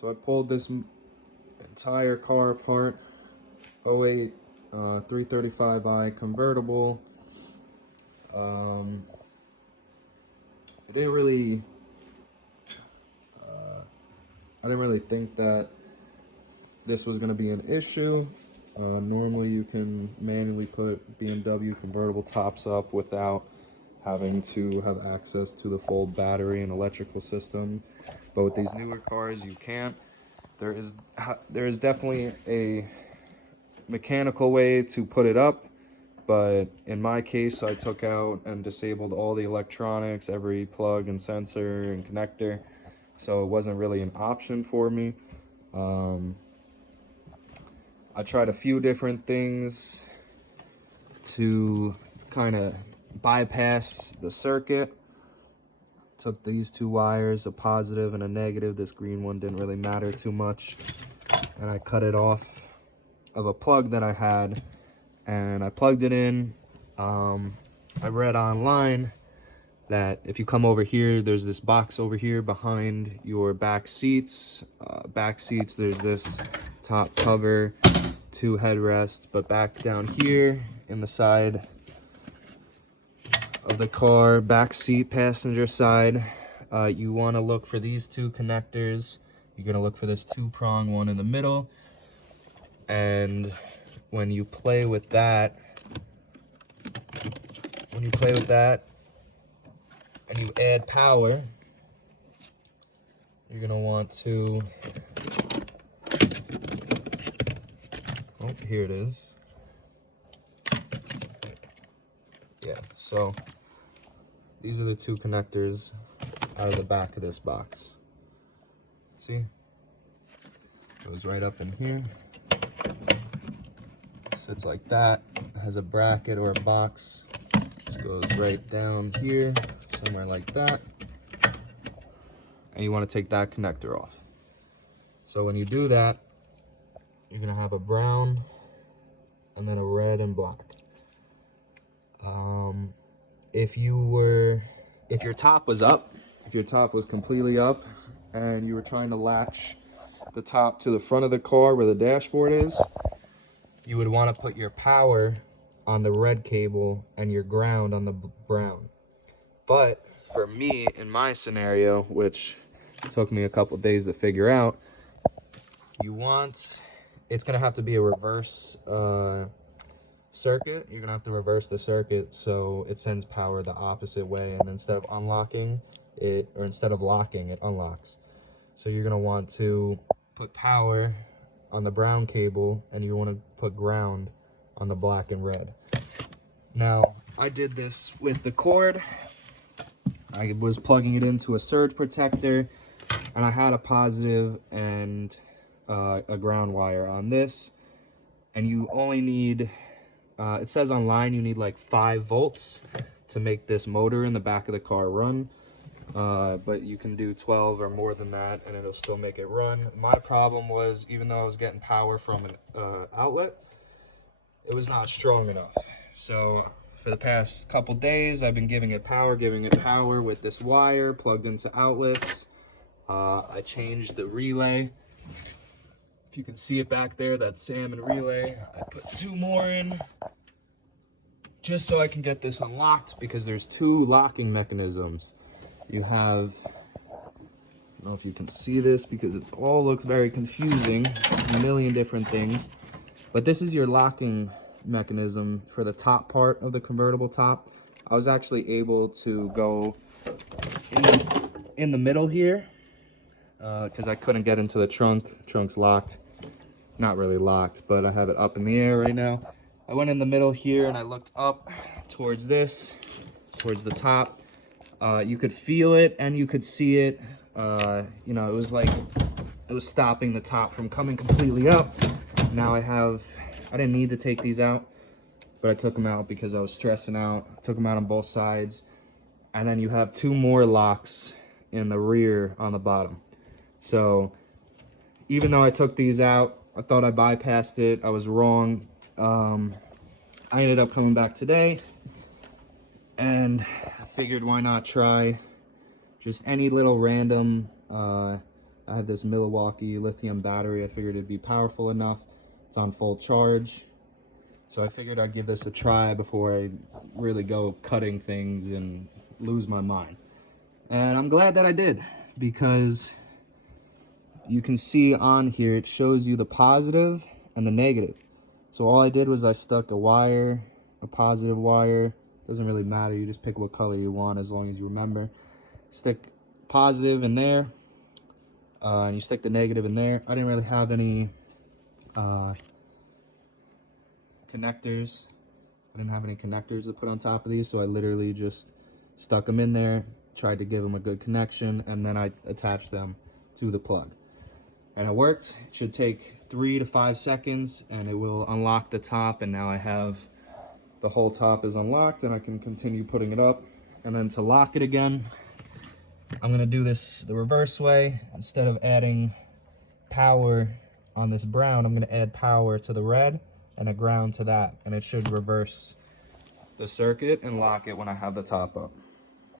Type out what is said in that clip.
So I pulled this entire car apart. '08 335i convertible. I didn't really, think that this was going to be an issue. Normally you can manually put BMW convertible tops up without having to have access to the full battery and electrical system, but with these newer cars you can't. There is definitely a mechanical way to put it up, but in my case I took out and disabled all the electronics, every plug and sensor and connector, so it wasn't really an option for me. I tried a few different things to kind of bypass the circuit. Took these two wires, a positive and a negative. This green one didn't really matter too much, and I cut it off of a plug that I had, and I plugged it in. I read online that if you come over here, there's this box over here behind your back seats. There's this top cover, 2 headrests, but back down here in the side of the car, back seat, passenger side, you want to look for these 2 connectors. You're going to look for this 2-prong one in the middle, and when you play with that and you add power, you're going to want to, oh, here it is. Yeah, so these are the 2 connectors out of the back of this box. See? Goes right up in here. Sits like that. Has a bracket or a box. Just goes right down here, somewhere like that. And you want to take that connector off. So when you do that, you're going to have a brown and then a red and black. If your top was up, if your top was completely up and you were trying to latch the top to the front of the car where the dashboard is, you would want to put your power on the red cable and your ground on the brown. But for me, in my scenario, which took me a couple days to figure out, it's going to have to be a reverse circuit. You're gonna have to reverse the circuit so it sends power the opposite way, and instead of unlocking it, or instead of locking, it unlocks. So you're gonna want to put power on the brown cable and you want to put ground on the black and red. Now I did this with the cord. I was plugging it into a surge protector, and I had a positive and a ground wire on this, and you only need it says online you need like 5 volts to make this motor in the back of the car run, but you can do 12 or more than that and it'll still make it run. My problem was, even though I was getting power from an outlet, it was not strong enough. So for the past couple days I've been giving it power with this wire plugged into outlets. I changed the relay. If you can see it back there, that salmon relay, I put 2 more in just so I can get this unlocked, because there's 2 locking mechanisms. You have, I don't know if you can see this because it all looks very confusing, a million different things, but this is your locking mechanism for the top part of the convertible top. I was actually able to go in the middle here, because I couldn't get into the trunk. Trunk's locked. Not really locked, but I have it up in the air right now. I went in the middle here and I looked up towards the top. You could feel it and you could see it. You know, it was like it was stopping the top from coming completely up. Now I didn't need to take these out, but I took them out because I was stressing out. I took them out on both sides. And then you have 2 more locks in the rear on the bottom. So even though I took these out, I thought I bypassed it. I was wrong. I ended up coming back today and I figured why not try just any little random, I have this Milwaukee lithium battery. I figured it'd be powerful enough. It's on full charge. So I figured I'd give this a try before I really go cutting things and lose my mind. And I'm glad that I did, because you can see on here, it shows you the positive and the negative. So all I did was I stuck a wire, a positive wire. Doesn't really matter, you just pick what color you want as long as you remember. Stick positive in there, and you stick the negative in there. I didn't really have any connectors. I didn't have any connectors to put on top of these, so I literally just stuck them in there, tried to give them a good connection, and then I attached them to the plug. And it worked. It should take 3 to 5 seconds, and it will unlock the top, and now I have the whole top is unlocked, and I can continue putting it up. And then to lock it again, I'm gonna do this the reverse way. Instead of adding power on this brown, I'm gonna add power to the red and a ground to that, and it should reverse the circuit and lock it when I have the top up.